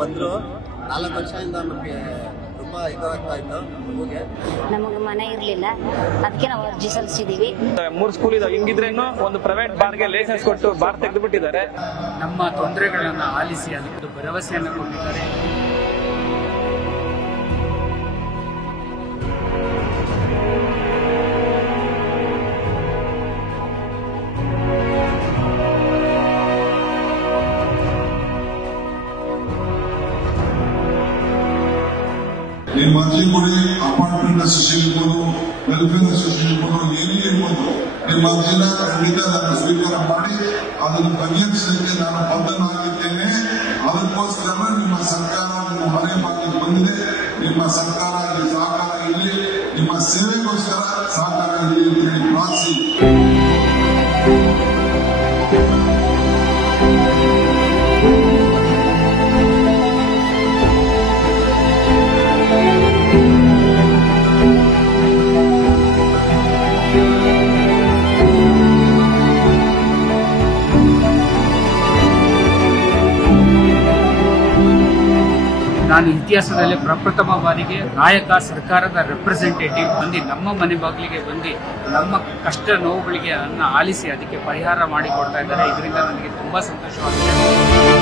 ಬಂದರು 4 ವರ್ಷದಿಂದ ನಮಗೆ ತುಂಬ ಇದಾಗ್ತಾ ಇತ್ತು ಮಗುಗೆ. ನಮಗೆ ಮನೆ ಇರಲಿಲ್ಲ, ಅದಕ್ಕೆ ನಾವು ಅರ್ಜಿ ಸಲ್ಲಿಸಿದ್ದೀವಿ. 3 ಸ್ಕೂಲ್ ಇದಾವೆ, ಹಿಂಗಿದ್ರೇನು ಒಂದು ಪ್ರೈವೇಟ್ ಬಾರ್ಗೆ ಲೈಸೆನ್ಸ್ ಕೊಟ್ಟು ಬಾರ್ ತೆಗೆದು ಬಿಟ್ಟಿದ್ದಾರೆ. ನಮ್ಮ ತೊಂದರೆಗಳನ್ನು ಆಲಿಸಿ ಅದಕ್ಕೆ ಭರವಸೆಯನ್ನು ಕೊಟ್ಟಿದ್ದಾರೆ. ನಿಮ್ಮ ಅರ್ಜಿ ಕೊಡಿ, ಅಪಾರ್ಟ್ಮೆಂಟ್ ಅಸೋಸಿಯೇಷನ್ ಇರ್ಬೋದು, ವೆಲ್ಫೇರ್ ಅಸೋಸಿಯೇಷನ್ ಇರ್ಬೋದು, ಏನೇ ಇರ್ಬೋದು, ನಿಮ್ಮ ಅರ್ಜಿನ ಖಂಡಿತ ನಾನು ಸ್ವೀಕಾರ ಮಾಡಿ ಅದನ್ನು ಬಗೆಹರಿಸಲಿಕ್ಕೆ ನಾನು ಬದ್ಧನಾಗಿದ್ದೇನೆ. ಅದಕ್ಕೋಸ್ಕರ ನಿಮ್ಮ ಸರ್ಕಾರ ನಿಮ್ಮ ಮನೆ ಬಾಗಿಲಿಗೆ ಬಂದಿದೆ. ನಿಮ್ಮ ಸರ್ಕಾರ ಇಲ್ಲಿ ಸಹಕಾರ ಇರಲಿ, ನಿಮ್ಮ ಸೇವೆಗೋಸ್ಕರ ಸಹಕಾರ ಇರಲಿ ಅಂತ ಹೇಳಿ ಪ್ರಾರ್ಥಿಸಿ. ನಾನು ಇತಿಹಾಸದಲ್ಲಿ ಪ್ರಪ್ರಥಮ ಬಾರಿಗೆ ನಾಯಕ ಸರ್ಕಾರದ ರೆಪ್ರೆಸೆಂಟೇಟಿವ್ ಬಂದು ನಮ್ಮ ಮನೆ ಬಾಗಿಲಿಗೆ ಬಂದು ನಮ್ಮ ಕಷ್ಟ ನೋವುಗಳಿಗೆ ಆಲಿಸಿ ಅದಕ್ಕೆ ಪರಿಹಾರ ಮಾಡಿಕೊಡ್ತಾ ಇದ್ದಾರೆ. ಇದರಿಂದ ನನಗೆ ತುಂಬಾ ಸಂತೋಷವಾಗಿದೆ.